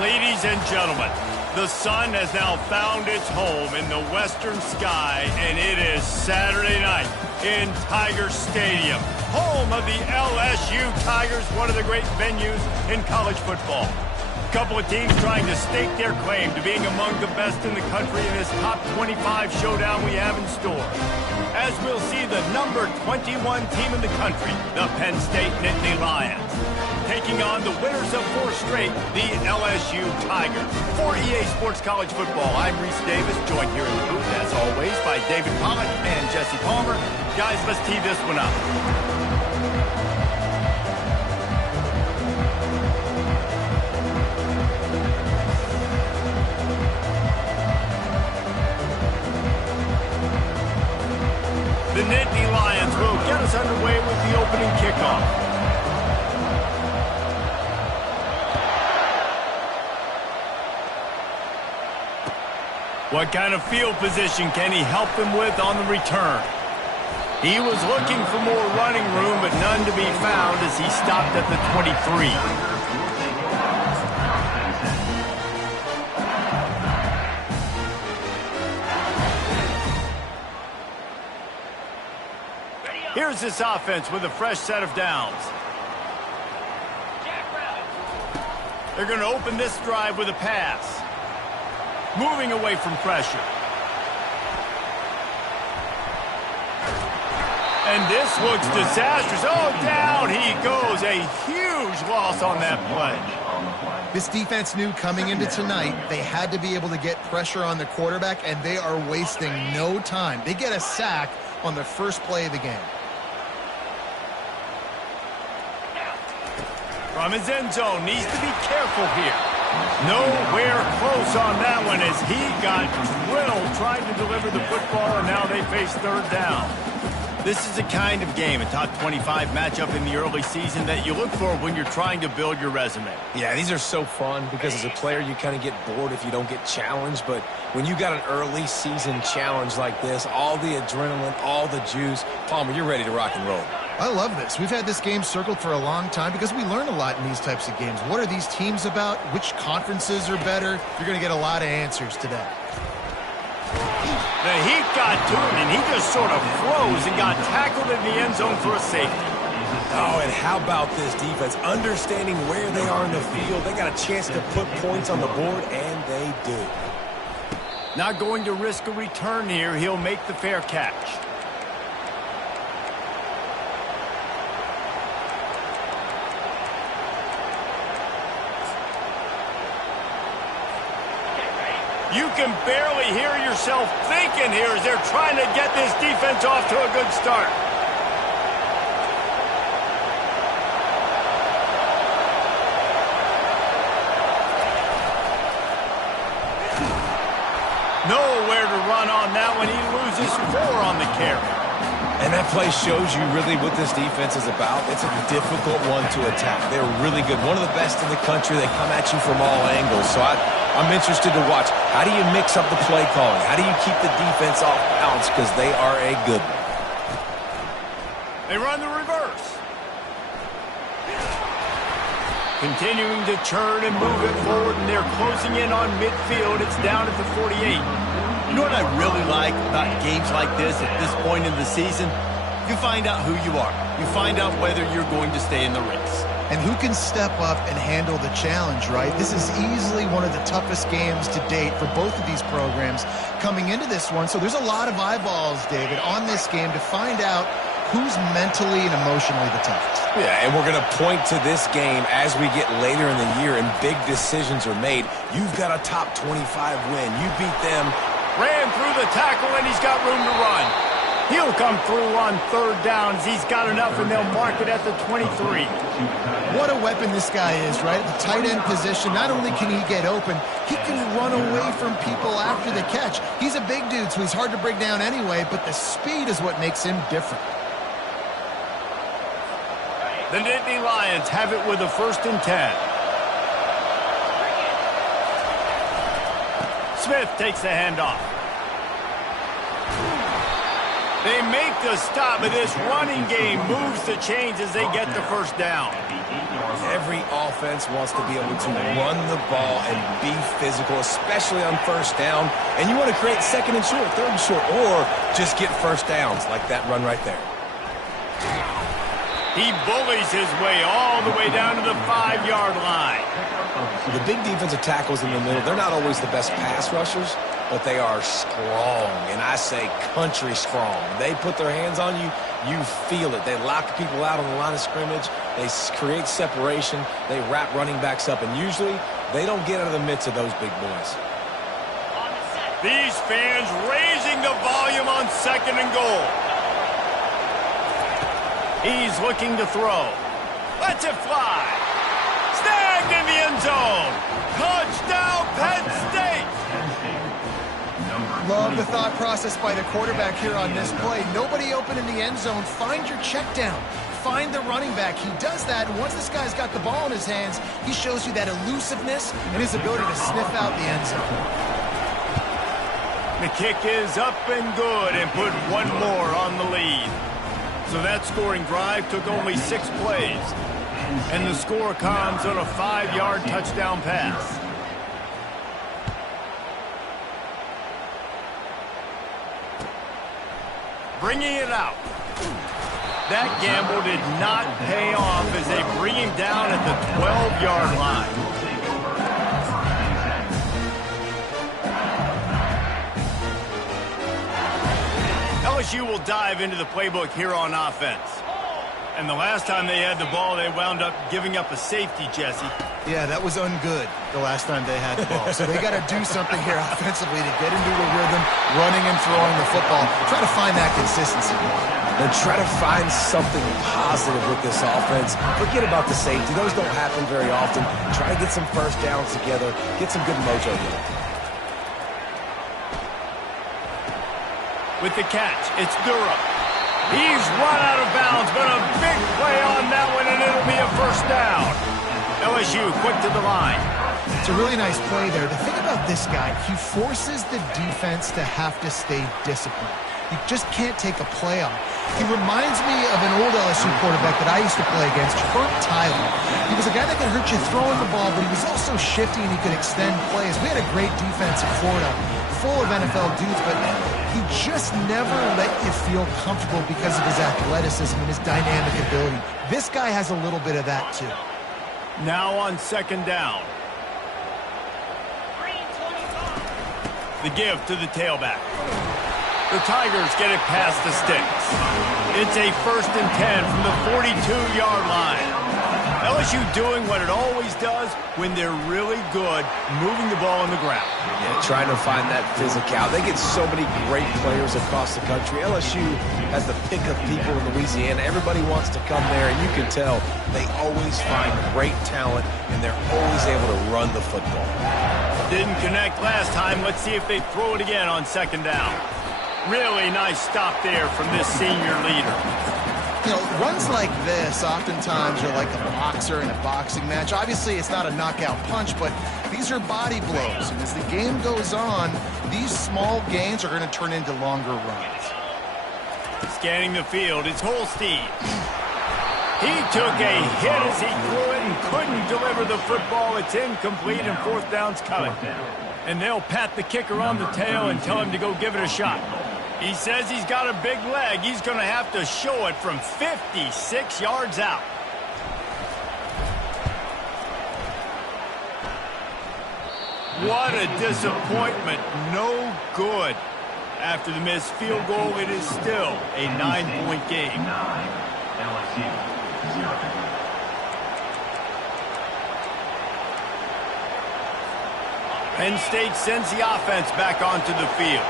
Ladies and gentlemen, the sun has now found its home in the western sky, and it is Saturday night in Tiger Stadium, home of the LSU Tigers, one of the great venues in college football. A couple of teams trying to stake their claim to being among the best in the country in this top 25 showdown we have in store. As we'll see the number 21 team in the country, the Penn State Nittany Lions, taking on the winners of 4 straight, the LSU Tigers. For EA Sports College Football, I'm Reese Davis, joined here in the booth, as always, by David Pollock and Jesse Palmer. Guys, let's tee this one up. The Nittany Lions will get us underway with the opening kickoff. What kind of field position can he help them with on the return? He was looking for more running room, but none to be found as he stopped at the 23. Here's this offense with a fresh set of downs. They're going to open this drive with a pass. Moving away from pressure. And this looks disastrous. Oh, down he goes. A huge loss on that play. This defense knew coming into tonight they had to be able to get pressure on the quarterback, and they are wasting no time. They get a sack on the first play of the game. From his end zone, needs to be careful here. Nowhere close on that one as he got drilled trying to deliver the football, and now they face third down. This is the kind of game, a top 25 matchup in the early season, that you look for when you're trying to build your resume. Yeah, these are so fun because as a player you kind of get bored if you don't get challenged, but when you got an early season challenge like this, all the adrenaline, all the juice, Palmer, you're ready to rock and roll. I love this. We've had this game circled for a long time because we learn a lot in these types of games. What are these teams about? Which conferences are better? You're going to get a lot of answers today. The heat got to him, and he just sort of froze and got tackled in the end zone for a safety. Oh, and how about this defense? Understanding where they are in the field. They got a chance to put points on the board, and they do. Not going to risk a return here. He'll make the fair catch. You can barely hear yourself thinking here as they're trying to get this defense off to a good start. Nowhere to run on that one. He loses 4 on the carry. And that play shows you really what this defense is about. It's a difficult one to attack. They're really good. One of the best in the country. They come at you from all angles. So I'm interested to watch. How do you mix up the play calling? How do you keep the defense off balance? Because they are a good one. They run the reverse. Continuing to churn and move it forward, and they're closing in on midfield. It's down at the 48. You know what I really like about games like this at this point in the season? You find out who you are. You find out whether you're going to stay in the race. And who can step up and handle the challenge, right? This is easily one of the toughest games to date for both of these programs coming into this one. So there's a lot of eyeballs, David, on this game to find out who's mentally and emotionally the toughest. Yeah, and we're going to point to this game as we get later in the year and big decisions are made. You've got a top 25 win. You beat them. Ran through the tackle, and he's got room to run. He'll come through on third downs. He's got enough, and they'll mark it at the 23. What a weapon this guy is, right? At the tight end position, not only can he get open, he can run away from people after the catch. He's a big dude, so he's hard to bring down anyway, but the speed is what makes him different. The Nittany Lions have it with a 1st and 10. Smith takes the handoff. They make the stop, but this running game moves the chains as they get the 1st down. Every offense wants to be able to run the ball and be physical, especially on 1st down. And you want to create 2nd and short, 3rd and short, or just get 1st downs like that run right there. He bullies his way all the way down to the 5-yard line. The big defensive tackles in the middle, they're not always the best pass rushers, but they are strong, and I say country strong. They put their hands on you, you feel it. They lock people out on the line of scrimmage. They create separation. They wrap running backs up, and usually they don't get out of the midst of those big boys. These fans raising the volume on 2nd and goal. He's looking to throw. Lets it fly. Snagged in the end zone. Touchdown, Penn State. Love the thought process by the quarterback here on this play. Nobody open in the end zone. Find your check down. Find the running back. He does that, and once this guy's got the ball in his hands, he shows you that elusiveness and his ability to sniff out the end zone. The kick is up and good and put one more on the lead. So that scoring drive took only 6 plays. And the score comes on a 5-yard touchdown pass. Bringing it out. That gamble did not pay off as they bring him down at the 12-yard line. LSU will dive into the playbook here on offense. And the last time they had the ball, they wound up giving up a safety, Jesse. Yeah, that was ungood the last time they had the ball. So they got to do something here offensively to get into a rhythm, running and throwing the football. Try to find that consistency. And try to find something positive with this offense. Forget about the safety. Those don't happen very often. Try to get some 1st downs together. Get some good mojo here. With the catch, it's Durham. He's run out of bounds, but a big play on that one, and it'll be a 1st down. LSU quick to the line. It's a really nice play there. The thing about this guy, he forces the defense to have to stay disciplined. You just can't take a play on. He reminds me of an old LSU quarterback that I used to play against, Herb Tyler. He was a guy that could hurt you throwing the ball, but he was also shifty and he could extend plays. We had a great defense in Florida, full of NFL dudes, but he just never let you feel comfortable because of his athleticism and his dynamic ability. This guy has a little bit of that too. Now on 2nd down. The give to the tailback. The Tigers get it past the sticks. It's a 1st and 10 from the 42-yard line. LSU doing what it always does when they're really good, moving the ball on the ground. Yeah, trying to find that physicality. They get so many great players across the country. LSU has the pick of people in Louisiana. Everybody wants to come there, and you can tell they always find great talent, and they're always able to run the football. Didn't connect last time. Let's see if they throw it again on 2nd down. Really nice stop there from this senior leader. You know, runs like this oftentimes are like a boxer in a boxing match. Obviously, it's not a knockout punch, but these are body blows. And as the game goes on, these small gains are going to turn into longer runs. Scanning the field, it's Holstein. He took a hit as he threw it and couldn't deliver the football. It's incomplete, and 4th down's coming. And they'll pat the kicker on the tail and tell him to go give it a shot. He says he's got a big leg. He's going to have to show it from 56 yards out. What a disappointment. No good. After the missed field goal, it is still a 9-point game. Penn State sends the offense back onto the field.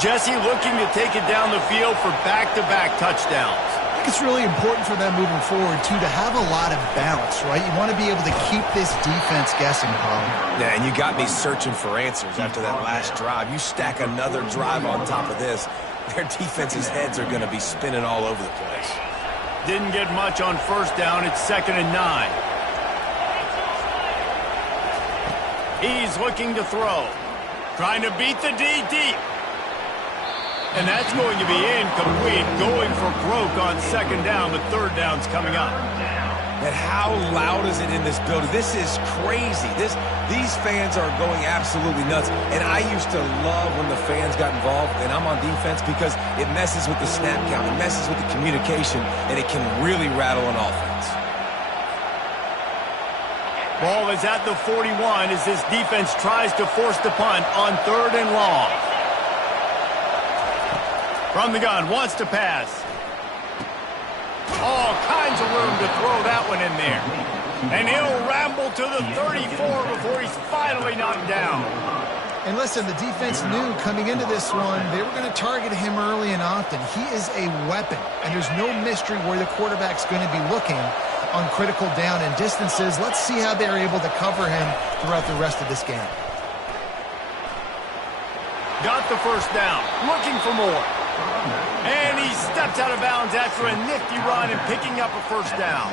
Jesse looking to take it down the field for back-to-back touchdowns. I think it's really important for them moving forward, too, to have a lot of balance, right? You want to be able to keep this defense guessing, Paul. Yeah, and you got me searching for answers after that last drive. You stack another drive on top of this, their defense's heads are going to be spinning all over the place. Didn't get much on first down. It's 2nd and 9. He's looking to throw. Trying to beat the D deep. And that's going to be incomplete. Going for broke on 2nd down, but 3rd down's coming up. And how loud is it in this building? This is crazy. These fans are going absolutely nuts. And I used to love when the fans got involved, and I'm on defense, because it messes with the snap count. It messes with the communication, and it can really rattle an offense. Ball is at the 41 as this defense tries to force the punt on 3rd and long. From the gun, wants to pass. All kinds of room to throw that one in there. And he'll ramble to the 34 before he's finally knocked down. And listen, the defense knew coming into this one, they were going to target him early and often. He is a weapon, and there's no mystery where the quarterback's going to be looking on critical down and distances. Let's see how they're able to cover him throughout the rest of this game. Got the first down, looking for more. And he steps out of bounds after a nifty run and picking up a first down.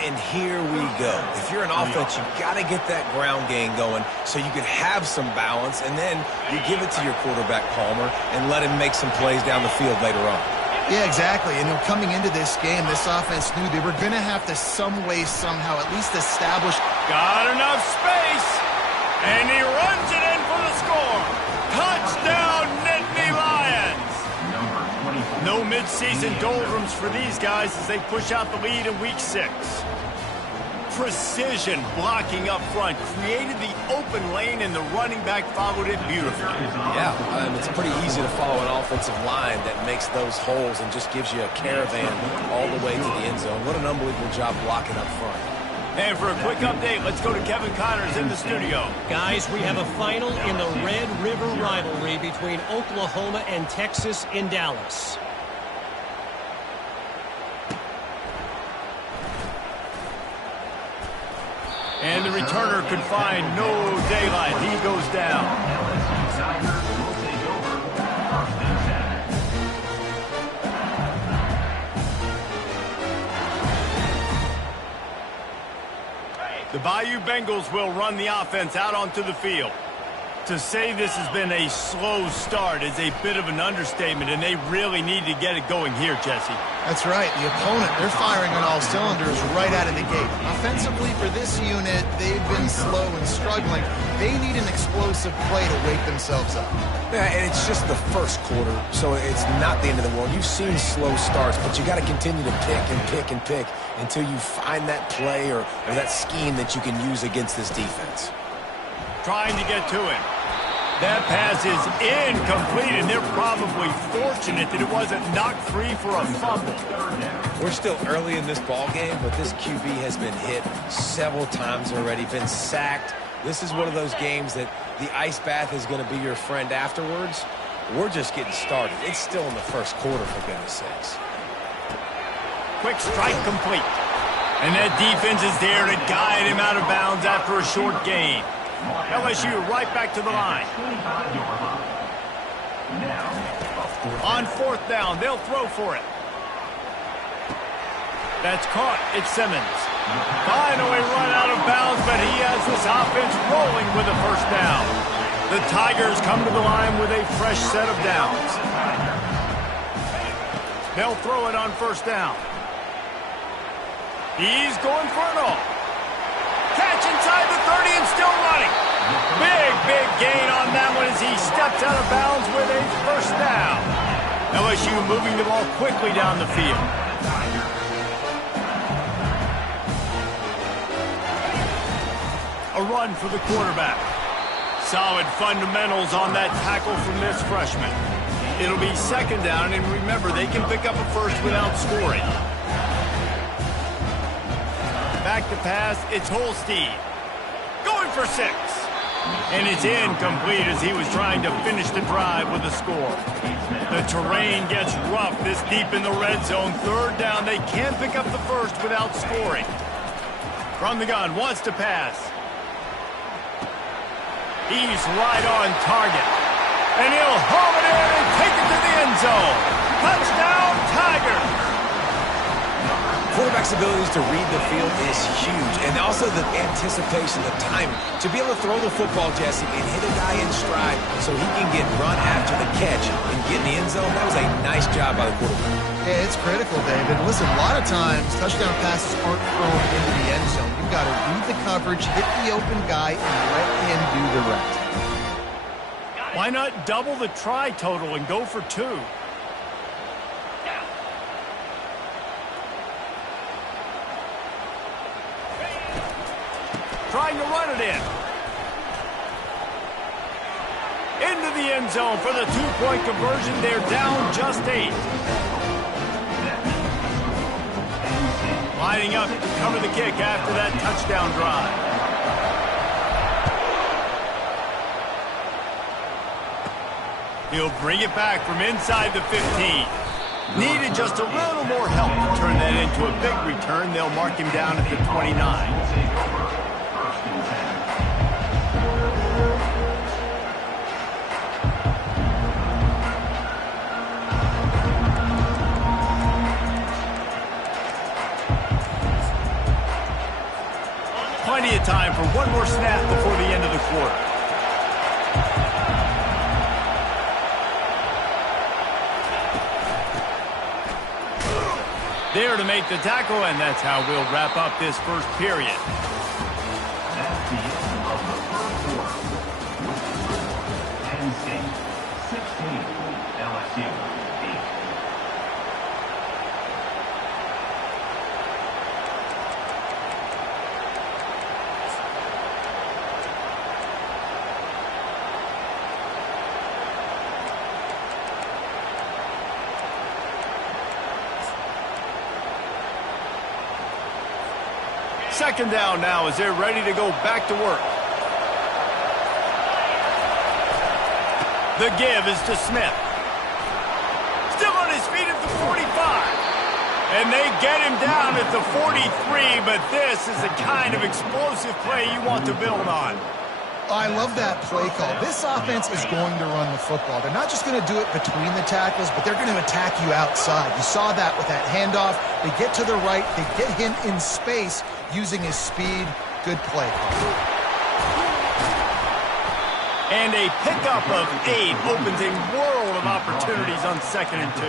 And here we go. If you're an offense, you've got to get that ground game going so you can have some balance, and then you give it to your quarterback, Palmer, and let him make some plays down the field later on. Yeah, exactly. And coming into this game, this offense knew they were going to have to some way, somehow, at least establish. Got enough space. And he runs it in for the score. Touchdown, Nittany Lions. No mid-season doldrums for these guys as they push out the lead in Week 6. Precision blocking up front created the open lane, and the running back followed it beautifully. Yeah, it's pretty easy to follow an offensive line that makes those holes and just gives you a caravan all the way to the end zone. What an unbelievable job blocking up front. And for a quick update, let's go to Kevin Connors in the studio. Guys, we have a final in the Red River rivalry between Oklahoma and Texas in Dallas. And the returner could find no daylight. He goes down. The Bayou Bengals will run the offense out onto the field. To say this has been a slow start is a bit of an understatement, and they really need to get it going here, Jesse. That's right. The opponent, they're firing on all cylinders right out of the gate. Offensively, for this unit, they've been slow and struggling. They need an explosive play to wake themselves up. Yeah, and it's just the first quarter, so it's not the end of the world. You've seen slow starts, but you got to continue to pick and pick and pick until you find that play or that scheme that you can use against this defense. Trying to get to him. That pass is incomplete, and they're probably fortunate that it wasn't knocked free for a fumble. We're still early in this ball game, but this QB has been hit several times already, been sacked. This is one of those games that the ice bath is going to be your friend afterwards. We're just getting started. It's still in the first quarter, for goodness sakes. Quick strike complete. And that defense is there to guide him out of bounds after a short gain. LSU right back to the line. On 4th down, they'll throw for it. That's caught. It's Simmons. Finally run out of bounds, but he has this offense rolling with a first down. The Tigers come to the line with a fresh set of downs. They'll throw it on 1st down. He's going for it all. Catch inside the 30 and still running. Big gain on that one as he steps out of bounds with a first down. LSU moving the ball quickly down the field. A run for the quarterback. Solid fundamentals on that tackle from this freshman. It'll be 2nd down, and remember, they can pick up a first without scoring. Back to pass, it's Holstein. Going for 6. And it's incomplete as he was trying to finish the drive with a score. The terrain gets rough this deep in the red zone. Third down, they can't pick up the first without scoring. From the gun, wants to pass. He's right on target. And he'll haul it in and take it to the end zone. Touchdown, Tigers! Quarterback's abilities to read the field is huge, and also the anticipation, the timing. To be able to throw the football, Jesse, and hit a guy in stride so he can get run after the catch and get in the end zone, that was a nice job by the quarterback. Yeah, it's critical, David. Listen, a lot of times, touchdown passes aren't thrown into the end zone. You've got to read the coverage, hit the open guy, and let him do the rest. Why not double the try total and go for 2? Trying to run it in. Into the end zone for the 2-point conversion. They're down just 8. Lining up to cover the kick after that touchdown drive. He'll bring it back from inside the 15. Needed just a little more help to turn that into a big return. They'll mark him down at the 29. Plenty of time for one more snap before the end of the quarter. There to make the tackle, and that's how we'll wrap up this first period. That's the end of the first quarter. Penn State 16, LSU 8. Second down now as they're ready to go back to work. The give is to Smith. Still on his feet at the 45. And they get him down at the 43, but this is the kind of explosive play you want to build on. I love that play call. This offense is going to run the football. They're not just going to do it between the tackles, but they're going to attack you outside. You saw that with that handoff. They get to the right. They get him in space using his speed. Good play call. And a pickup of 8 opens a world of opportunities on 2nd and 2.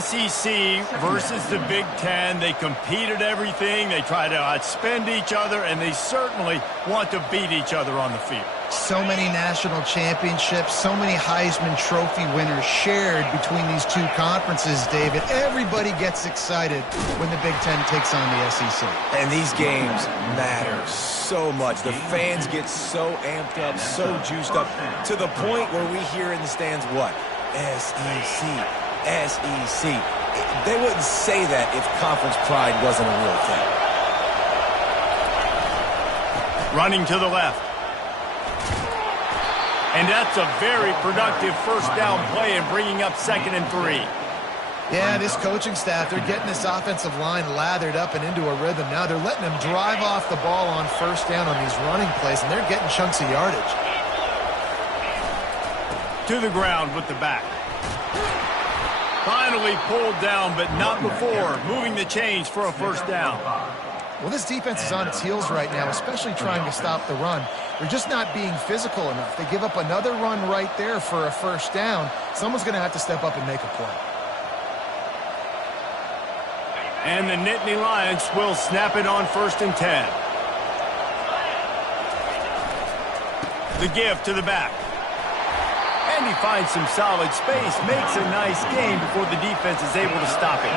SEC versus the Big Ten. They compete at everything. They try to outspend each other, and they certainly want to beat each other on the field. So many national championships, so many Heisman Trophy winners shared between these two conferences, David. Everybody gets excited when the Big Ten takes on the SEC. And these games matter so much. The fans get so amped up, so juiced up, to the point where we hear in the stands, what? SEC. SEC. They wouldn't say that if conference pride wasn't a real thing. Running to the left. And that's a very productive first down play and bringing up 2nd and 3. Yeah, this coaching staff, they're getting this offensive line lathered up and into a rhythm. Now they're letting them drive off the ball on first down on these running plays, and they're getting chunks of yardage. To the ground with the back. Finally pulled down, but not before moving the chains for a first down. Well, this defense is on its heels right now, especially trying to stop the run. They're just not being physical enough. They give up another run right there for a first down. Someone's going to have to step up and make a play. And the Nittany Lions will snap it on 1st and 10. The give to the back. And he finds some solid space, makes a nice gain before the defense is able to stop it.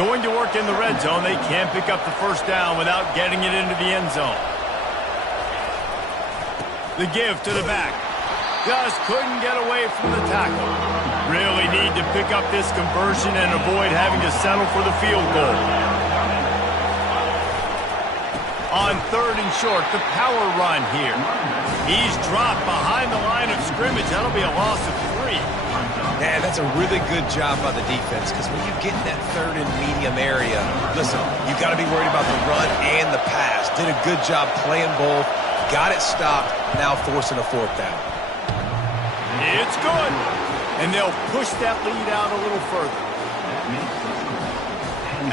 Going to work in the red zone, they can't pick up the first down without getting it into the end zone. The give to the back. Just couldn't get away from the tackle. Really need to pick up this conversion and avoid having to settle for the field goal. On 3rd and short, the power run here. He's dropped behind the line of scrimmage. That'll be a loss of 3. Man, that's a really good job by the defense, because when you get in that 3rd and medium area, listen, you got to be worried about the run and the pass. Did a good job playing both, got it stopped, now forcing a 4th down. It's good. And they'll push that lead out a little further.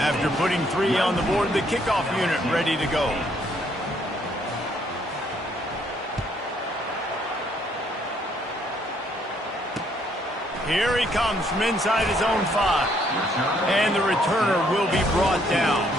After putting 3 on the board, the kickoff unit ready to go. Here he comes from inside his own 5. And the returner will be brought down.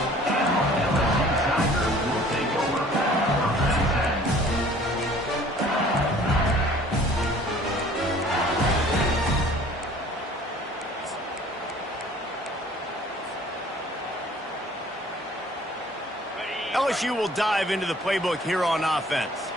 LSU will dive into the playbook here on offense.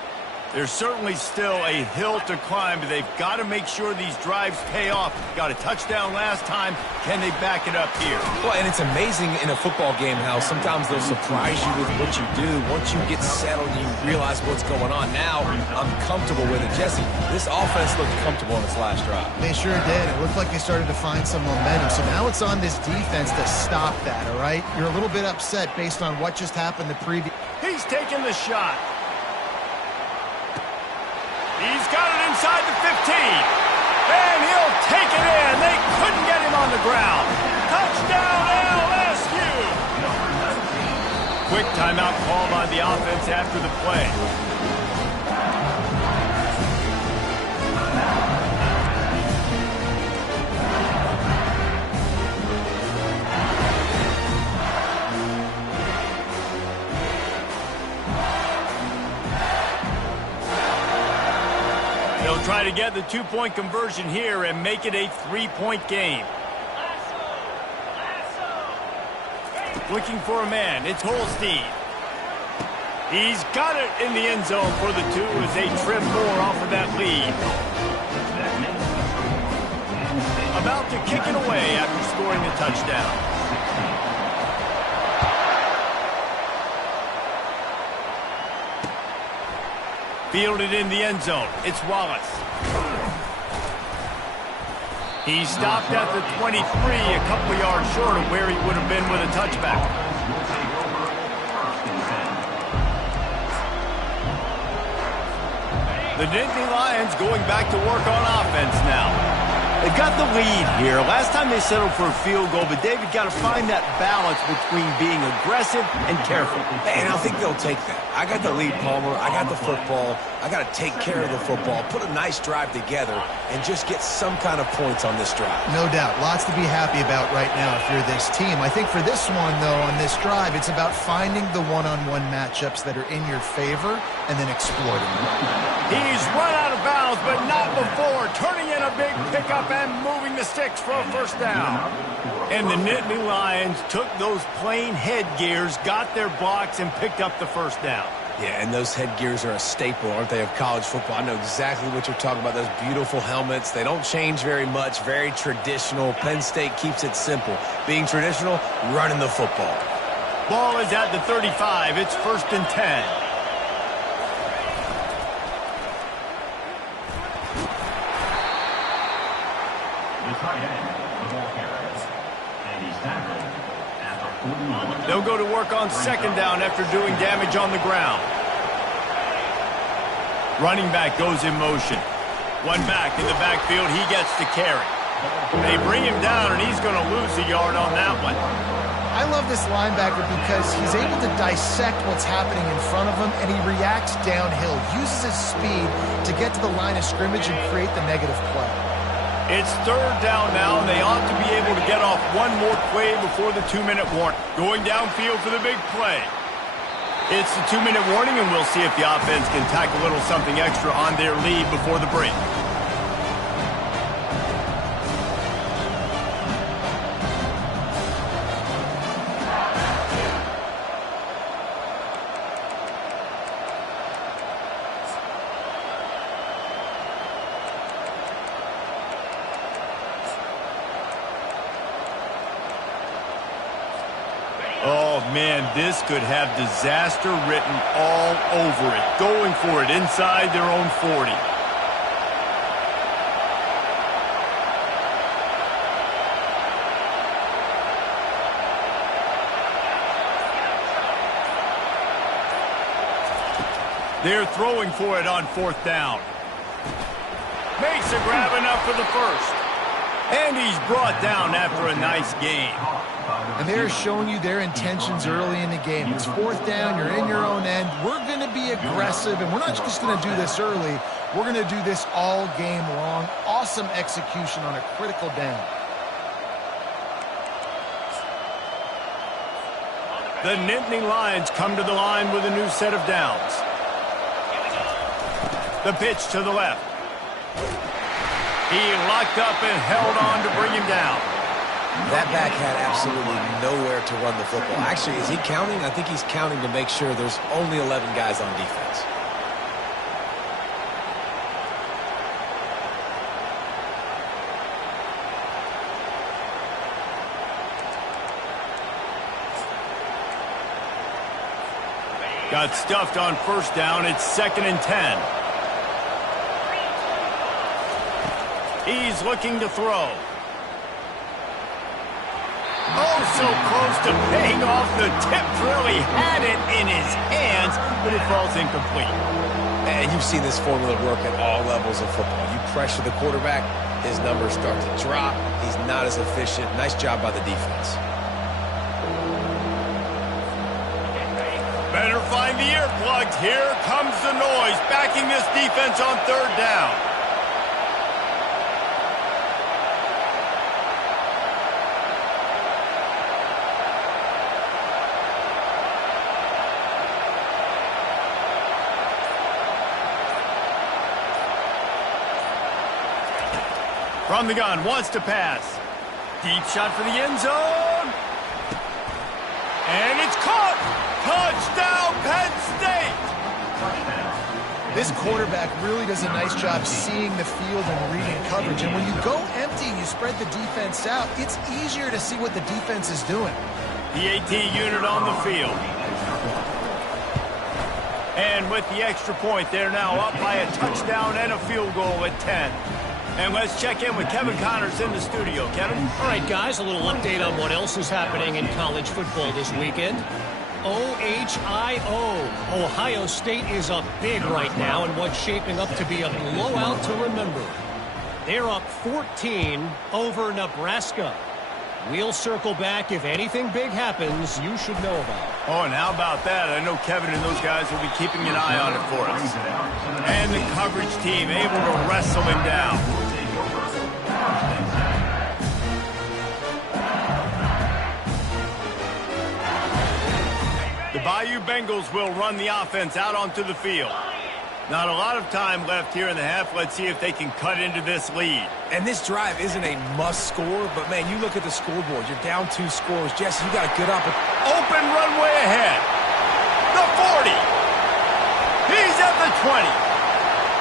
There's certainly still a hill to climb, but they've got to make sure these drives pay off. Got a touchdown last time. Can they back it up here? Well, and it's amazing in a football game how sometimes they'll surprise you with what you do. Once you get settled, you realize what's going on. Now, I'm comfortable with it. Jesse, this offense looked comfortable in its last drive. They sure did. It looked like they started to find some momentum. So now it's on this defense to stop that, all right? You're a little bit upset based on what just happened the previous. He's taking the shot. He's got it inside the 15. And he'll take it in. They couldn't get him on the ground. Touchdown, LSU. Quick timeout call by the offense after the play. They'll try to get the 2-point conversion here and make it a 3-point game. Looking for a man. It's Holstein. He's got it in the end zone for the 2 as they trim more off of that lead. About to kick it away after scoring the touchdown. Fielded in the end zone. It's Wallace. He stopped at the 23, a couple yards short of where he would have been with a touchback. The Nittany Lions going back to work on offense now. They've got the lead here. Last time they settled for a field goal, but David got to find that balance between being aggressive and careful. And I think they'll take that. I got the lead, Palmer. I got the football. I got to take care of the football, put a nice drive together, and just get some kind of points on this drive. No doubt. Lots to be happy about right now if you're this team. I think for this one, though, on this drive, it's about finding the one-on-one matchups that are in your favor and then exploiting them. He's run out of bounds, but not before. Turning in a big pickup and moving the sticks for a first down. And the Nittany Lions took those plain headgears, got their blocks, and picked up the first down. Yeah, and those headgears are a staple, aren't they, of college football? I know exactly what you're talking about, those beautiful helmets. They don't change very much, very traditional. Penn State keeps it simple. Being traditional, running the football. Ball is at the 35. It's 1st and 10. They'll go to work on 2nd down after doing damage on the ground. Running back goes in motion. One back in the backfield. He gets the carry. They bring him down, and he's going to lose a yard on that one. I love this linebacker because he's able to dissect what's happening in front of him, and he reacts downhill, uses his speed to get to the line of scrimmage and create the negative play. It's 3rd down now, and they ought to be able to get off one more play before the 2-minute warning. Going downfield for the big play. It's the 2-minute warning, and we'll see if the offense can tack a little something extra on their lead before the break. Oh, man, this could have disaster written all over it. Going for it inside their own 40. They're throwing for it on 4th down. Makes a grab enough for the first. And he's brought down after a nice gain. And they're showing you their intentions early in the game. It's 4th down, you're in your own end. We're going to be aggressive, and we're not just going to do this early. We're going to do this all game long. Awesome execution on a critical down. The Nittany Lions come to the line with a new set of downs. The pitch to the left. He locked up and held on to bring him down. That back had absolutely nowhere to run the football. Actually, is he counting? I think he's counting to make sure there's only 11 guys on defense. Got stuffed on 1st down. It's 2nd and 10. He's looking to throw. Oh, so close to paying off the tip drill. He had it in his hands, but it falls incomplete. And you've seen this formula work at all levels of football. You pressure the quarterback, his numbers start to drop. He's not as efficient. Nice job by the defense. Better find the earplugs. Here comes the noise, backing this defense on 3rd down. From the gun, wants to pass. Deep shot for the end zone. And it's caught. Touchdown, Penn State. This quarterback really does a nice job seeing the field and reading coverage. And when you go empty and you spread the defense out, it's easier to see what the defense is doing. The AT unit on the field. And with the extra point, they're now up by a touchdown and a field goal at 10. And let's check in with Kevin Connors in the studio. Kevin? All right, guys, a little update on what else is happening in college football this weekend. OHIO. Ohio State is up big right now in what's shaping up to be a blowout to remember. They're up 14 over Nebraska. We'll circle back. If anything big happens, you should know about it. Oh, and how about that? I know Kevin and those guys will be keeping an eye on it for us. And the coverage team able to wrestle him down. The Bayou Bengals will run the offense out onto the field. Not a lot of time left here in the half. Let's see if they can cut into this lead. And this drive isn't a must score, but man, you look at the scoreboard. You're down 2 scores. Jesse, you got a good opportunity. Open runway ahead. The 40. He's at the 20.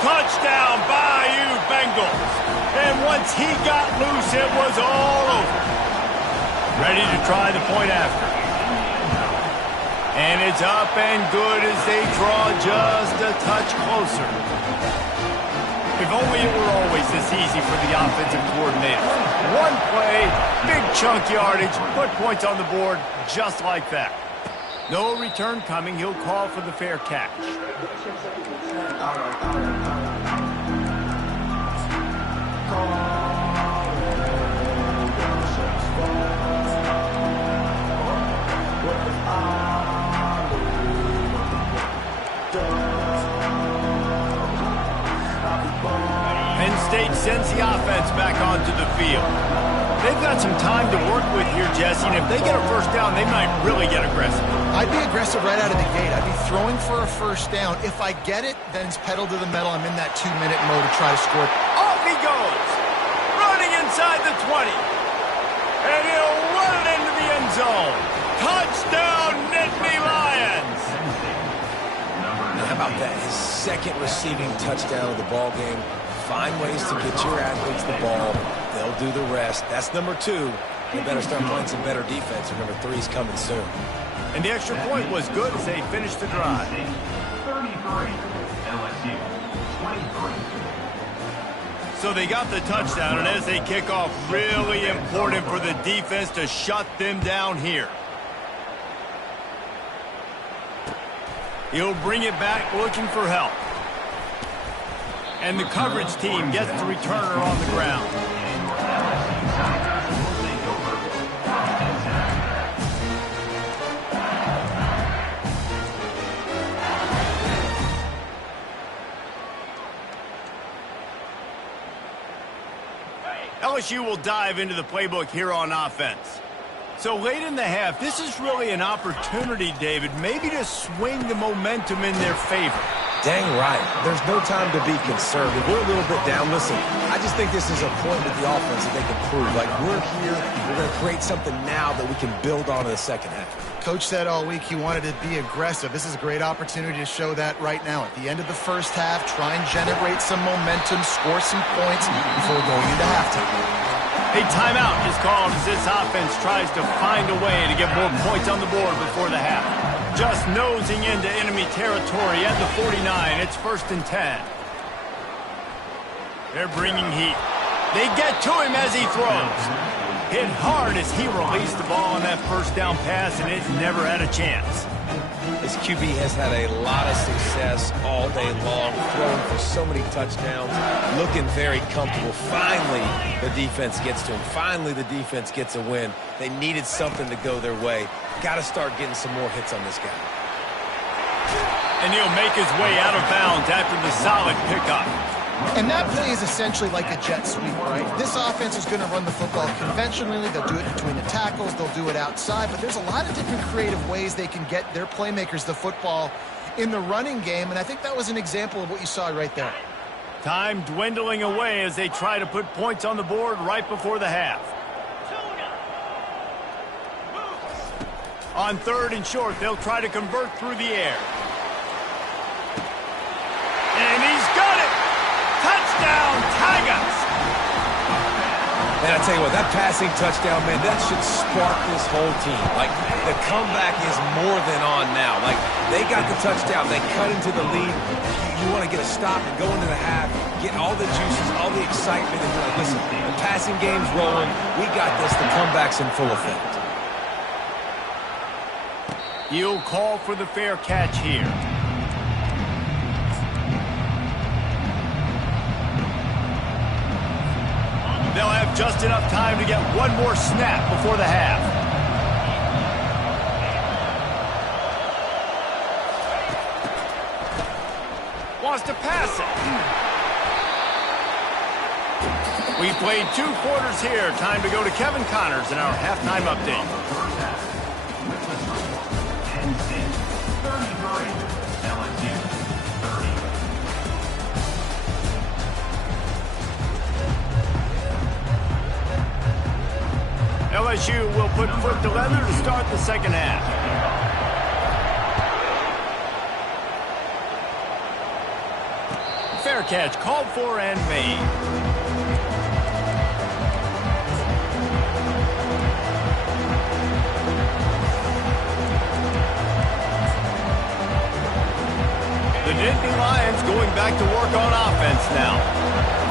Touchdown, Bayou Bengals. And once he got loose, it was all over. Ready to try the point after. And it's up and good as they draw just a touch closer. If only it were always this easy for the offensive coordinator. One play, big chunk yardage, put points on the board just like that. No return coming. He'll call for the fair catch. Penn State sends the offense back onto the field. They've got some time to work with here, Jesse, and if they get a first down, they might really get aggressive. I'd be aggressive right out of the gate. I'd be throwing for a first down. If I get it, then it's pedal to the metal. I'm in that 2-minute mode to try to score. Off he goes, running inside the 20. And he'll run it into the end zone. Touchdown, Nittany Lions! Now, how about that? His 2nd receiving touchdown of the ball game. Find ways to get your athletes the ball. They'll do the rest. That's number 2. They better start playing some better defense, and number 3 is coming soon. And the extra point was good as they finished the drive. 33, LSU 23. So they got the touchdown, and as they kick off, really important for the defense to shut them down here. He'll bring it back looking for help. And the coverage team gets the returner on the ground. LSU will dive into the playbook here on offense. So late in the half, this is really an opportunity, David, maybe to swing the momentum in their favor. Dang right. There's no time to be concerned. If we're a little bit down, listen, I just think this is a point with the offense that they can prove. Like, we're here, we're going to create something now that we can build on in the second half. Coach said all week he wanted to be aggressive. This is a great opportunity to show that right now. At the end of the first half, try and generate some momentum, score some points before going into halftime. A timeout is called as this offense tries to find a way to get more points on the board before the half. Just nosing into enemy territory at the 49. It's 1st and 10. They're bringing heat. They get to him as he throws. Hit hard as he released the ball on that first down pass, and it never had a chance. This QB has had a lot of success all day long, throwing for so many touchdowns, looking very comfortable. Finally, the defense gets to him. Finally, the defense gets a win. They needed something to go their way. Got to start getting some more hits on this guy. And he'll make his way out of bounds after the solid pickup. And that play is essentially like a jet sweep, right? This offense is going to run the football conventionally. They'll do it between the tackles. They'll do it outside. But there's a lot of different creative ways they can get their playmakers the football in the running game. And I think that was an example of what you saw right there. Time dwindling away as they try to put points on the board right before the half. On 3rd and short, they'll try to convert through the air. And he's got it! Touchdown, Tigers! Man, I tell you what, that passing touchdown, man, that should spark this whole team. Like, the comeback is more than on now. Like, they got the touchdown. They cut into the lead. You want to get a stop and go into the half, get all the juices, all the excitement, and be like, listen, the passing game's rolling. We got this. The comeback's in full effect. He'll call for the fair catch here. They'll have just enough time to get one more snap before the half. Wants to pass it. We played 2 quarters here. Time to go to Kevin Connors in our halftime update. First half. Tennessee 33, LSU 30. LSU will put foot to leather to start the second half. Fair catch called for and made. The Nittany Lions going back to work on offense now.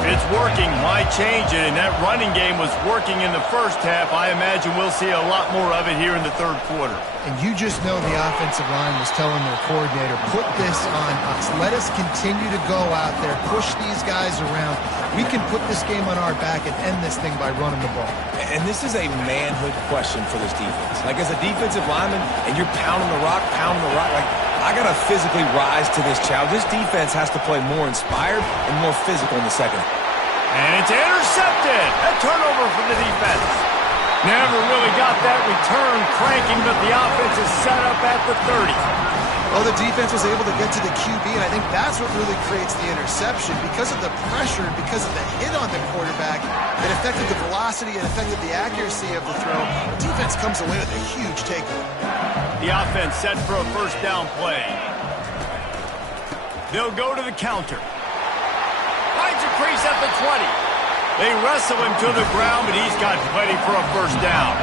It's working. Why change it? And that running game was working in the first half. I imagine we'll see a lot more of it here in the third quarter. And you just know the offensive line was telling their coordinator, put this on us. Let us continue to go out there, push these guys around. We can put this game on our back and end this thing by running the ball. And this is a manhood question for this defense. Like, as a defensive lineman, and you're pounding the rock, like, I got to physically rise to this challenge. This defense has to play more inspired and more physical in the second. And it's intercepted. A turnover for the defense. Never really got that return cranking, but the offense is set up at the 30. Well, the defense was able to get to the QB, and I think that's what really creates the interception. Because of the pressure, because of the hit on the quarterback, it affected the velocity, it affected the accuracy of the throw. The defense comes away with a huge takeaway. The offense set for a first down play. They'll go to the counter. Finds a crease at the 20. They wrestle him to the ground, but he's got plenty for a first down.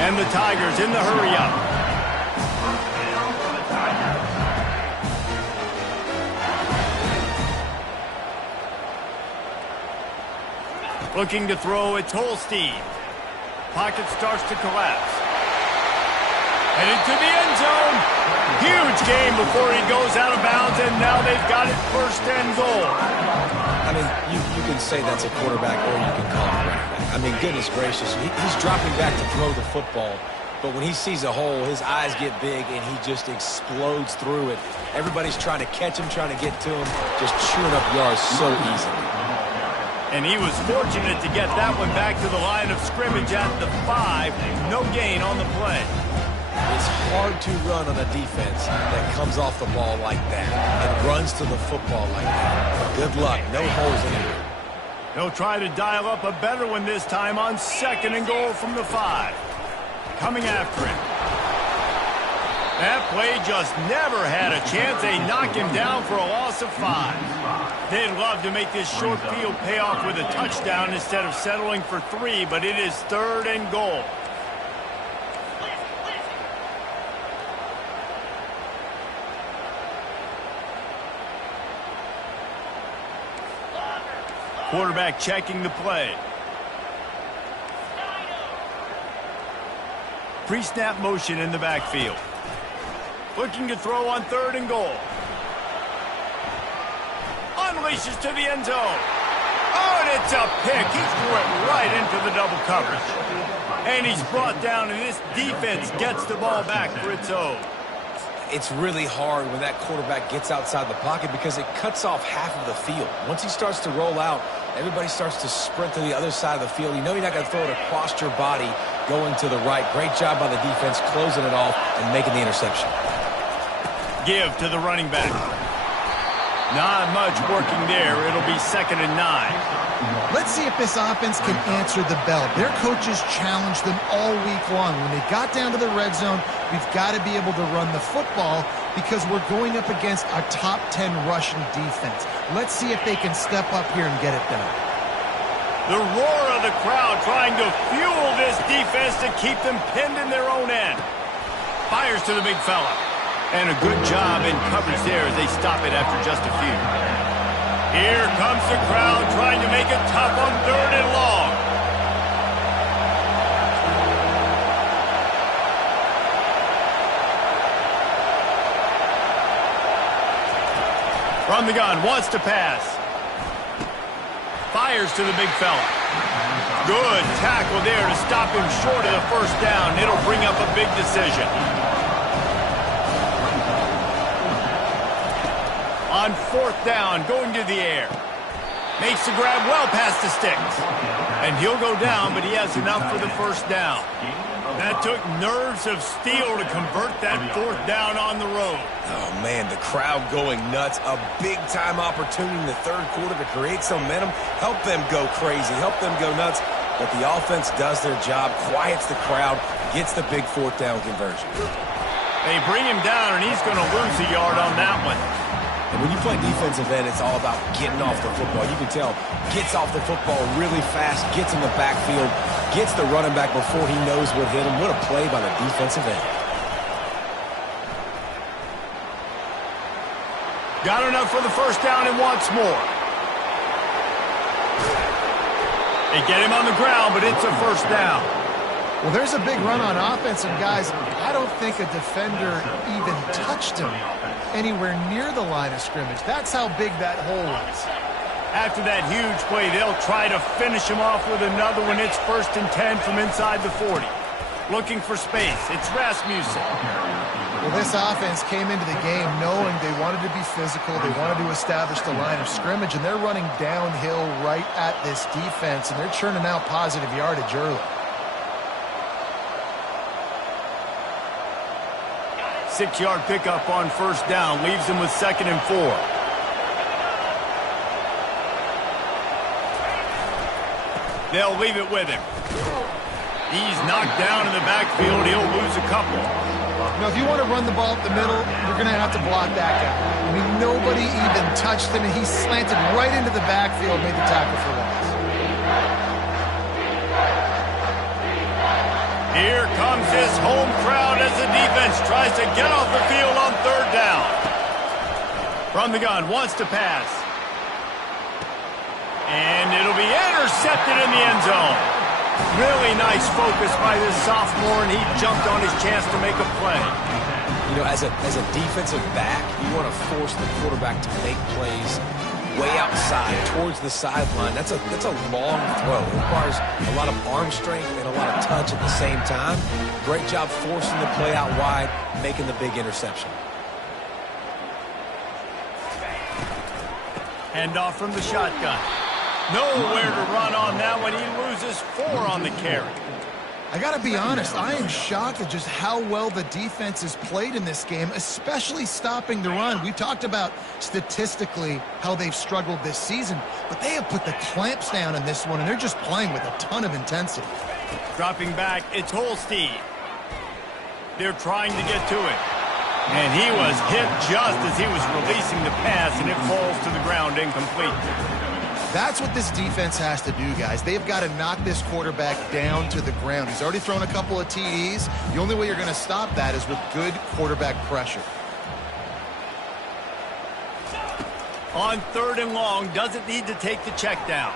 And the Tigers in the hurry up. Looking to throw, it's Holstein. Pocket starts to collapse. And into the end zone. Huge game before he goes out of bounds, and now they've got it first and goal. I mean, you can say that's a quarterback or you can call him a running back. I mean, goodness gracious, he's dropping back to throw the football. But when he sees a hole, his eyes get big, and he just explodes through it. Everybody's trying to catch him, trying to get to him, just chewing up yards so easily. And he was fortunate to get that one back to the line of scrimmage at the 5. No gain on the play. It's hard to run on a defense that comes off the ball like that and runs to the football like that. Good luck. No holes anywhere. He'll try to dial up a better one this time on 2nd and goal from the 5. Coming after him. That play just never had a chance. They knock him down for a loss of 5. They'd love to make this short field pay off with a touchdown instead of settling for 3, but it is 3rd and goal. Quarterback checking the play. Pre-snap motion in the backfield. Looking to throw on 3rd and goal. Unleashes to the end zone. Oh, and it's a pick. He threw it right into the double coverage. And he's brought down, and this defense gets the ball back for its own. It's really hard when that quarterback gets outside the pocket because it cuts off half of the field. Once he starts to roll out, everybody starts to sprint to the other side of the field. You know you're not going to throw it across your body going to the right. Great job by the defense closing it off and making the interception. Give to the running back. Not much working there. It'll be 2nd and 9. Let's see if this offense can answer the bell. Their coaches challenged them all week long. When they got down to the red zone, we've got to be able to run the football because we're going up against a top 10 rushing defense. Let's see if they can step up here and get it done. The roar of the crowd trying to fuel this defense to keep them pinned in their own end. Fires to the big fella. And a good job in coverage there as they stop it after just a few. Here comes the crowd trying to make it tough on 3rd and long. From the gun, wants to pass. Fires to the big fella. Good tackle there to stop him short of the 1st down. It'll bring up a big decision. On 4th down, going to the air. Makes the grab well past the sticks. And he'll go down, but he has enough for the 1st down. That took nerves of steel to convert that 4th down on the road. Oh, man, the crowd going nuts. A big-time opportunity in the 3rd quarter to create some momentum. Help them go crazy. Help them go nuts. But the offense does their job, quiets the crowd, gets the big 4th down conversion. They bring him down, and he's going to lose a yard on that one. And when you play defensive end, it's all about getting off the football. You can tell, gets off the football really fast, gets in the backfield, gets the running back before he knows what hit him. What a play by the defensive end. Got enough for the 1st down and wants more. They get him on the ground, but it's a 1st down. Well, there's a big run on offense, and guys, I don't think a defender even touched him anywhere near the line of scrimmage. That's how big that hole was. After that huge play, they'll try to finish him off with another one. It's 1st and 10 from inside the 40. Looking for space. It's Rasmussen. Well, this offense came into the game knowing they wanted to be physical. They wanted to establish the line of scrimmage, and they're running downhill right at this defense, and they're churning out positive yardage early. 6-yard pickup on 1st down. Leaves him with 2nd and 4. They'll leave it with him. He's knocked down in the backfield. He'll lose a couple. You know, if you want to run the ball up the middle, you're going to have to block that guy. I mean, nobody even touched him, and he slanted right into the backfield, made the tackle for loss. Here comes this home crowd as the defense tries to get off the field on 3rd down. From the gun, wants to pass. And it'll be intercepted in the end zone. Really nice focus by this sophomore, and he jumped on his chance to make a play. You know, as a defensive back, you want to force the quarterback to make plays way outside towards the sideline. That's a long throw. It requires a lot of arm strength and a lot of touch at the same time. Great job forcing the play out wide, making the big interception. Hand off from the shotgun. Nowhere to run on that one. He loses 4 on the carry. I got to be honest, I am shocked at just how well the defense has played in this game, especially stopping the run. We've talked about statistically how they've struggled this season, but they have put the clamps down in this one, and they're just playing with a ton of intensity. Dropping back, it's Holstein. They're trying to get to it. And he was hit just as he was releasing the pass, and it falls to the ground incomplete. That's what this defense has to do, guys. They've got to knock this quarterback down to the ground. He's already thrown a couple of TDs. The only way you're going to stop that is with good quarterback pressure. On 3rd and long, doesn't need to take the check down.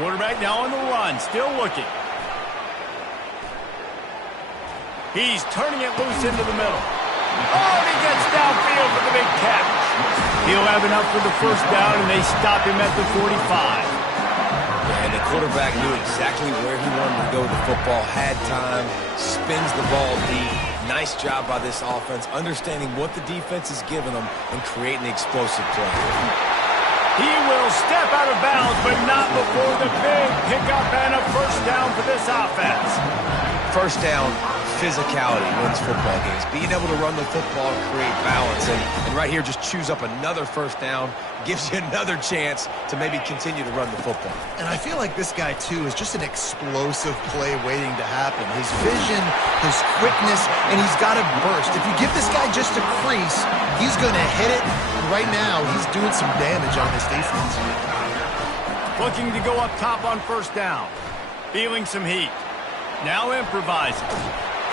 Quarterback now on the run, still looking. He's turning it loose into the middle. Oh, and he gets downfield for the big catch. He'll have enough for the first down, and they stop him at the 45. Yeah, and the quarterback knew exactly where he wanted to go with the football, had time, spins the ball deep. Nice job by this offense, understanding what the defense is giving them and creating the explosive play. He will step out of bounds, but not before the big pickup and a first down for this offense. First down, physicality wins football games. Being able to run the football, create balance, and right here just choose up another first down, gives you another chance to maybe continue to run the football. And I feel like this guy, too, is just an explosive play waiting to happen. His vision, his quickness, and he's got a burst. If you give this guy just a crease, he's going to hit it. And right now, he's doing some damage on this defense. Looking to go up top on first down. Feeling some heat. Now improvising.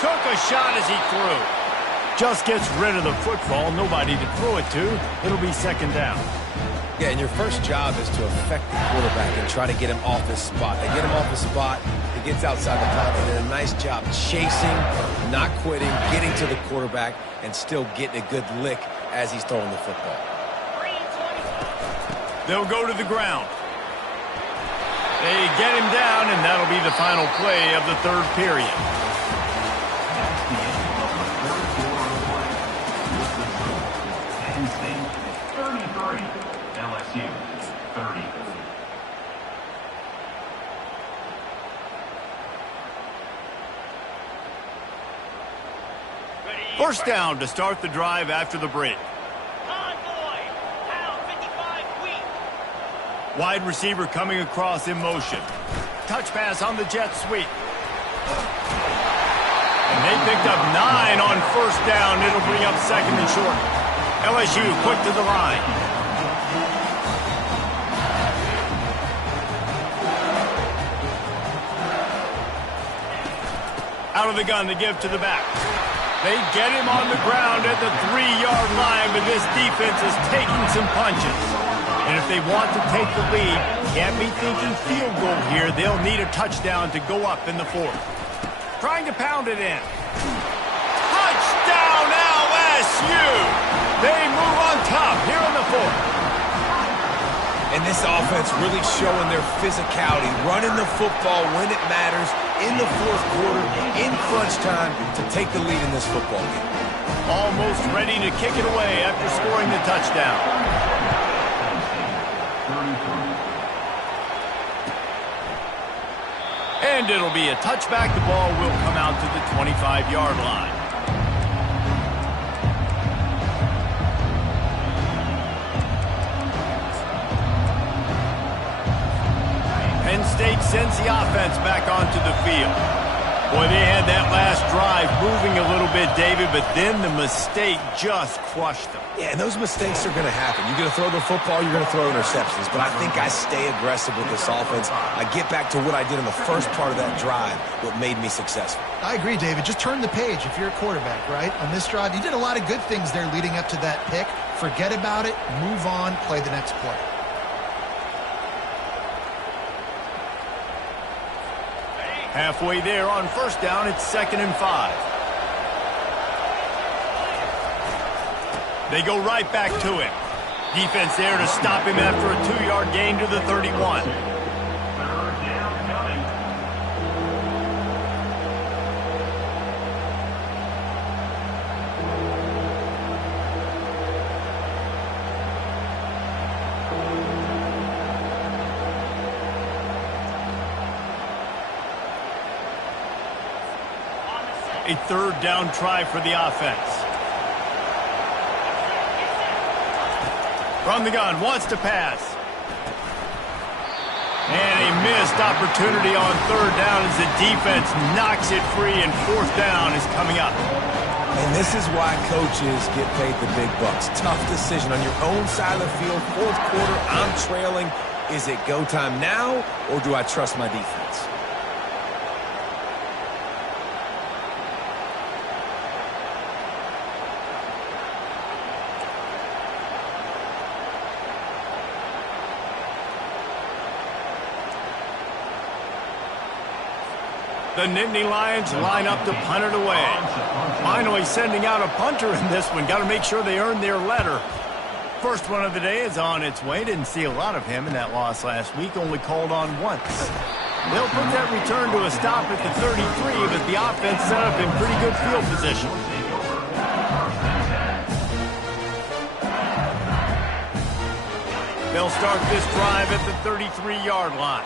Took a shot as he threw. Just gets rid of the football. Nobody to throw it to. It'll be second down. Yeah, and your first job is to affect the quarterback and try to get him off his spot. They get him off his spot. He gets outside the pocket. They did a nice job chasing, not quitting, getting to the quarterback, and still getting a good lick as he's throwing the football. They'll go to the ground. They get him down, and that'll be the final play of the 3rd period. That's the end of the 3rd quarter. Penn State 33, LSU 30. First down to start the drive after the break. Wide receiver coming across in motion. Touch pass on the jet sweep. And they picked up 9 on first down. It'll bring up 2nd and short. LSU quick to the line. Out of the gun to give to the back. They get him on the ground at the 3-yard line, but this defense is taking some punches. And if they want to take the lead, can't be thinking field goal here. They'll need a touchdown to go up in the 4th. Trying to pound it in. Touchdown LSU! They move on top here in the 4th. And this offense really showing their physicality, running the football when it matters, in the 4th quarter, in crunch time, to take the lead in this football game. Almost ready to kick it away after scoring the touchdown. And it'll be a touchback. The ball will come out to the 25-yard line. Penn State sends the offense back onto the field. Boy, they had that last drive moving a little bit, David, but then the mistake just crushed them. Yeah, and those mistakes are going to happen. You're going to throw the football, you're going to throw interceptions. But I think I stay aggressive with this offense. I get back to what I did in the first part of that drive, what made me successful. I agree, David. Just turn the page if you're a quarterback, right? On this drive, you did a lot of good things there leading up to that pick. Forget about it, move on, play the next play. Halfway there on first down, it's 2nd and 5. They go right back to him. Defense there to stop him after a 2-yard gain to the 31. A 3rd down try for the offense. From the gun, wants to pass. And a missed opportunity on 3rd down as the defense knocks it free, and 4th down is coming up. And this is why coaches get paid the big bucks. Tough decision on your own side of the field. 4th quarter, I'm trailing. Is it go time now, or do I trust my defense? The Nittany Lions line up to punt it away. Finally sending out a punter in this one. Got to make sure they earn their letter. First one of the day is on its way. Didn't see a lot of him in that loss last week. Only called on once. They'll put that return to a stop at the 33, but the offense set up in pretty good field position. They'll start this drive at the 33-yard line.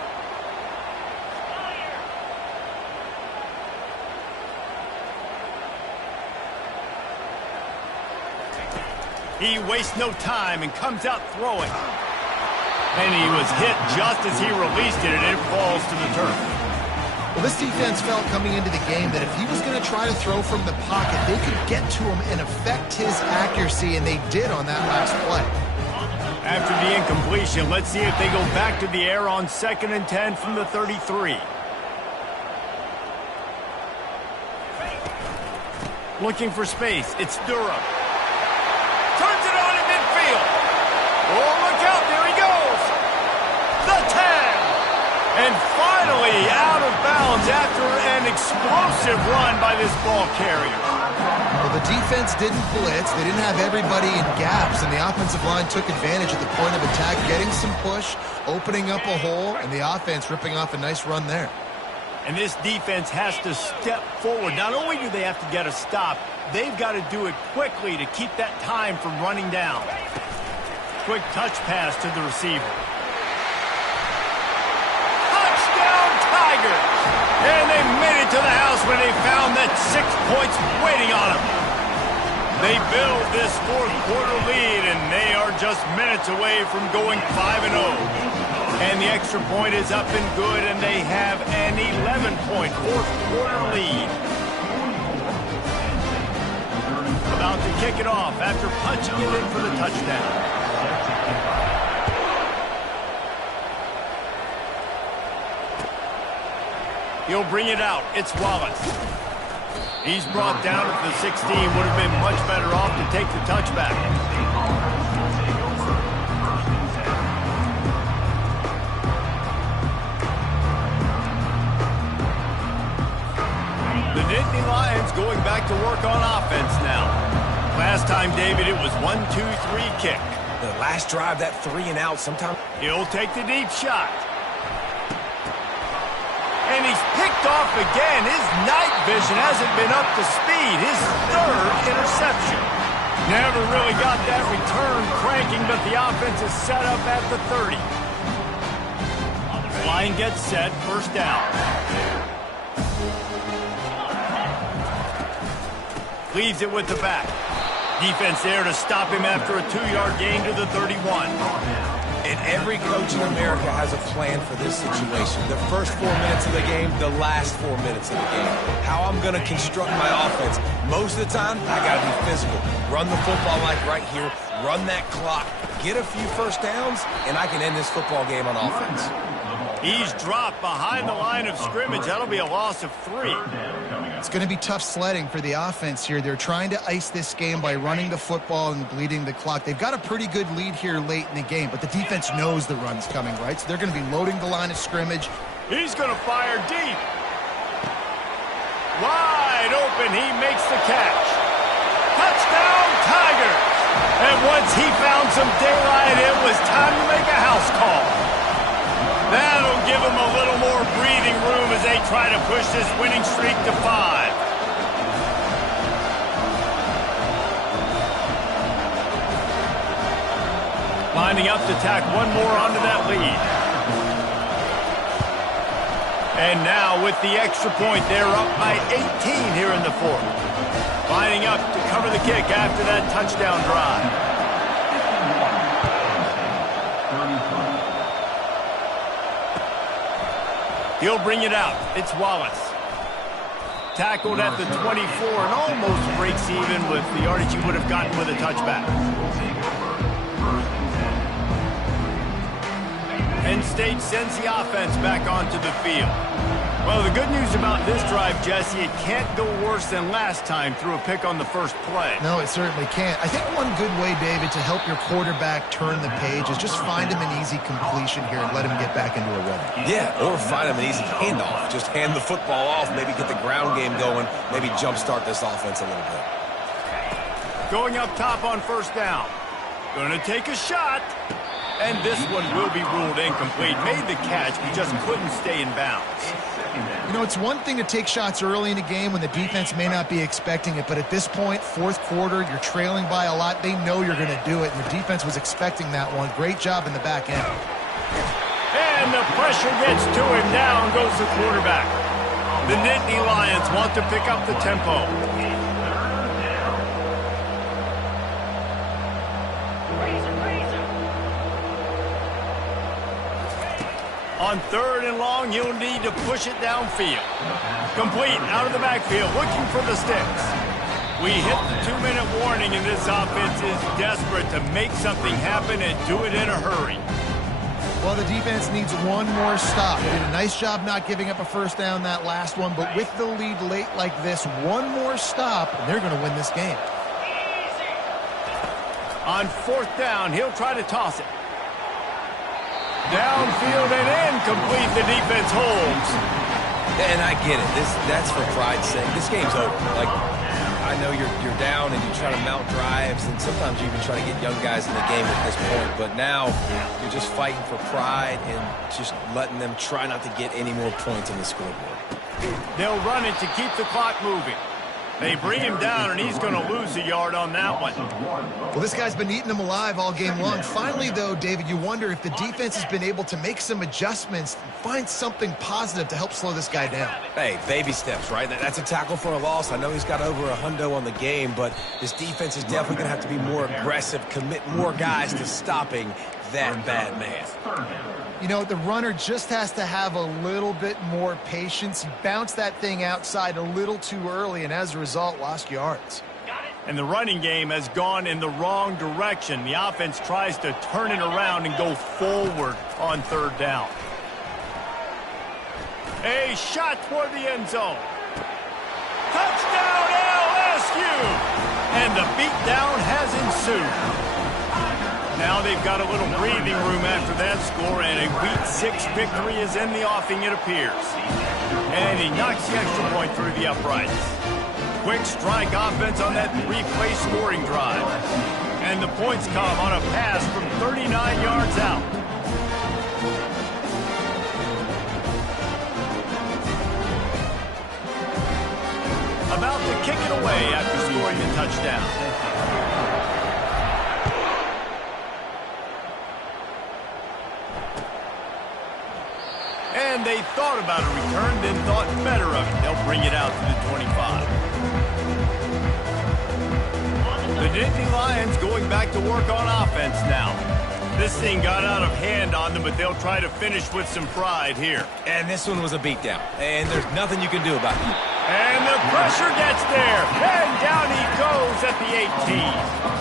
He wastes no time and comes out throwing. And he was hit just as he released it, and it falls to the turf. Well, this defense felt coming into the game that if he was going to try to throw from the pocket, they could get to him and affect his accuracy, and they did on that last play. After the incompletion, let's see if they go back to the air on 2nd and 10 from the 33. Looking for space. It's Durham. Turns it on in midfield. Oh, look out. There he goes. The 10. And finally out of bounds after an explosive run by this ball carrier. Well, the defense didn't blitz. They didn't have everybody in gaps, and the offensive line took advantage at the point of attack, getting some push, opening up a hole, and the offense ripping off a nice run there. And this defense has to step forward. Not only do they have to get a stop, they've got to do it quickly to keep that time from running down. Quick touch pass to the receiver. Touchdown, Tigers! And they made it to the house when they found that 6 points waiting on them. They build this 4th quarter lead, and they are just minutes away from going 5-0. And the extra point is up and good, and they have an 11-point 4th quarter lead. About to kick it off after punching it in for the touchdown. He'll bring it out. It's Wallace. He's brought down at the 16. Would have been much better off to take the touchback. The Nittany Lions going back to work on offense now. Last time, David, it was 1-2-3 kick. The last drive, that 3 and out, sometimes. He'll take the deep shot. And he's picked off again. His night vision hasn't been up to speed. His 3rd interception. Never really got that return cranking, but the offense is set up at the 30. Line gets set, first down. Leaves it with the back. Defense there to stop him after a 2-yard gain to the 31. And every coach in America has a plan for this situation. The first 4 minutes of the game, the last 4 minutes of the game. How I'm going to construct my offense. Most of the time, I got to be physical. Run the football like right here. Run that clock. Get a few first downs, and I can end this football game on offense. He's dropped behind the line of scrimmage. That'll be a loss of 3. It's going to be tough sledding for the offense here. They're trying to ice this game by running the football and bleeding the clock. They've got a pretty good lead here late in the game, but the defense knows the run's coming, right? So they're going to be loading the line of scrimmage. He's going to fire deep. open. He makes the catch. Touchdown, Tigers! And once he found some daylight, it was time to make a house call. That'll give him a little more breathing room as they try to push this winning streak to 5. Lining up to tack one more onto that lead. And now with the extra point, they're up by 18 here in the 4th. Lining up to cover the kick after that touchdown drive. He'll bring it out. It's Wallace. Tackled at the 24 and almost breaks even with the yardage he would have gotten with a touchback. Penn State sends the offense back onto the field. Well, the good news about this drive, Jesse, it can't go worse than last time through a pick on the first play. No, it certainly can't. I think one good way, David, to help your quarterback turn the page is just find him an easy completion here and let him get back into a rhythm. Yeah, or find him an easy handoff. Just hand the football off, maybe get the ground game going, maybe jumpstart this offense a little bit. Going up top on first down. Gonna take a shot. And this one will be ruled incomplete. Made the catch, but just couldn't stay in bounds. You know, it's one thing to take shots early in a game when the defense may not be expecting it, but at this point, 4th quarter, you're trailing by a lot. They know you're going to do it, and the defense was expecting that one. Great job in the back end. And the pressure gets to him. Down goes the quarterback. The Nittany Lions want to pick up the tempo. On 3rd and long, you'll need to push it downfield. Complete, out of the backfield, looking for the sticks. We hit the 2-minute warning, and this offense is desperate to make something happen and do it in a hurry. Well, the defense needs one more stop. They did a nice job not giving up a first down that last one, but with the lead late like this, one more stop, and they're going to win this game. On 4th down, he'll try to toss it. Downfield and incomplete. The defense holds. And I get it. That's for pride's sake. This game's over. Like, I know you're down and you try to mount drives, and sometimes you even try to get young guys in the game at this point. But now you're just fighting for pride and just letting them try not to get any more points on the scoreboard. They'll run it to keep the clock moving. They bring him down, and he's going to lose a yard on that one. Well, this guy's been eating them alive all game long. Finally, though, David, you wonder if the defense has been able to make some adjustments, find something positive to help slow this guy down. Hey, baby steps, right? That's a tackle for a loss. I know he's got over a hundo on the game, but this defense is definitely going to have to be more aggressive, commit more guys to stopping that bad man. You know, the runner just has to have a little bit more patience. He bounced that thing outside a little too early, and as a result, lost yards. And the running game has gone in the wrong direction. The offense tries to turn it around and go forward on 3rd down. A shot toward the end zone. Touchdown LSU! And the beatdown has ensued. Now they've got a little breathing room after that score, and a Week 6 victory is in the offing, it appears. And he knocks the extra point through the uprights. Quick strike offense on that 3-play scoring drive. And the points come on a pass from 39 yards out. About to kick it away after scoring the touchdown. And they thought about a return, then thought better of it. They'll bring it out to the 25. The Nittany Lions going back to work on offense now. This thing got out of hand on them, but they'll try to finish with some pride here. And this one was a beatdown, and there's nothing you can do about it. And the pressure gets there, and down he goes at the 18.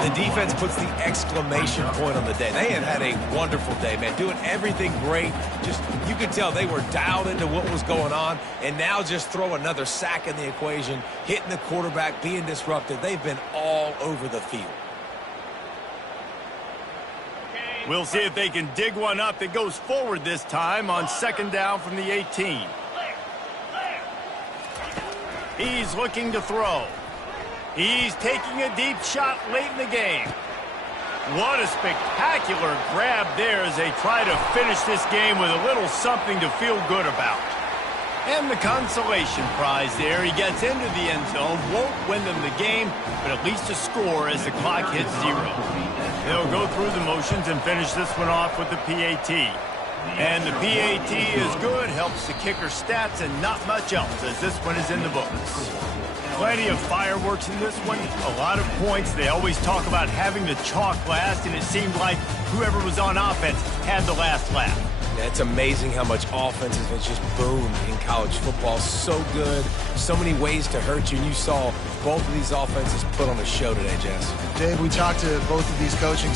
The defense puts the exclamation point on the day. They have had a wonderful day, man, doing everything great. Just, you could tell they were dialed into what was going on, and now just throw another sack in the equation, hitting the quarterback, being disruptive. They've been all over the field. We'll see if they can dig one up that goes forward this time on 2nd down from the 18. He's looking to throw. He's taking a deep shot late in the game. What a spectacular grab there as they try to finish this game with a little something to feel good about. And the consolation prize there. He gets into the end zone, won't win them the game, but at least a score as the clock hits 0. They'll go through the motions and finish this one off with the PAT. And the PAT is good, helps the kicker stats, and not much else as this one is in the books. Plenty of fireworks in this one, a lot of points. They always talk about having the chalk last, and it seemed like whoever was on offense had the last laugh. Yeah, it's amazing how much offense has just boomed in college football. So good, so many ways to hurt you, and you saw both of these offenses put on a show today, Jess. Dave, we talked to both of these coaching